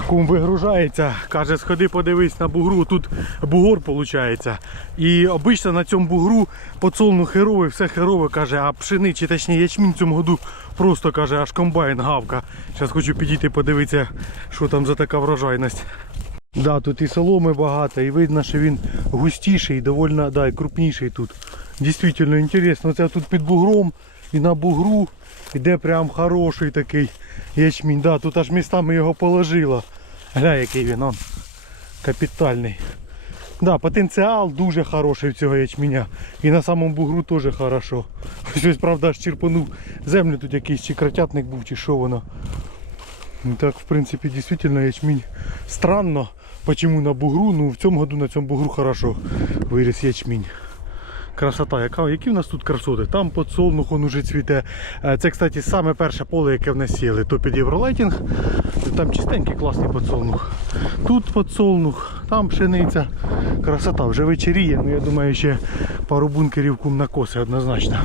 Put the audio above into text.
Кум вигружається, каже, сходи подивись на бугру, тут бугор виходить. І обично на цьому бугру подсолну херовий, все херове, каже, а пшени, чи точніше ячмінь в цьому году просто каже, аж комбайн гавка. Зараз хочу підійти подивитися, що там за така врожайність. Да, тут і соломи багато, і видно, що він густіший, довольно, да, і крупніший тут. Дійсно інтересно, це тут під бугром і на бугру іде прям хороший такий ячмінь. Да, тут аж містами його положило. Гля, який він он. Капітальний. Да, потенціал дуже хороший в цього ячменя. І на самому бугру теж хорошо. Ось, правда, аж черпанув землю тут якийсь чи кротятник був, чи що воно. Так, в принципі, дійсно ячмінь странно, почему на бугру. Ну в цьому году на цьому бугру хорошо виріс ячмінь. Красота, яка, які в нас тут красоти? Там подсолнух он уже цвіте. Е, Це, кстати, саме перше поле, яке в нас сіли. То під євролайтінг. Там чистенький класний подсолнух. Тут подсолнух, там пшениця. Красота, вже вечеріє. Ну я думаю, ще пару бункерів кум накоси однозначно.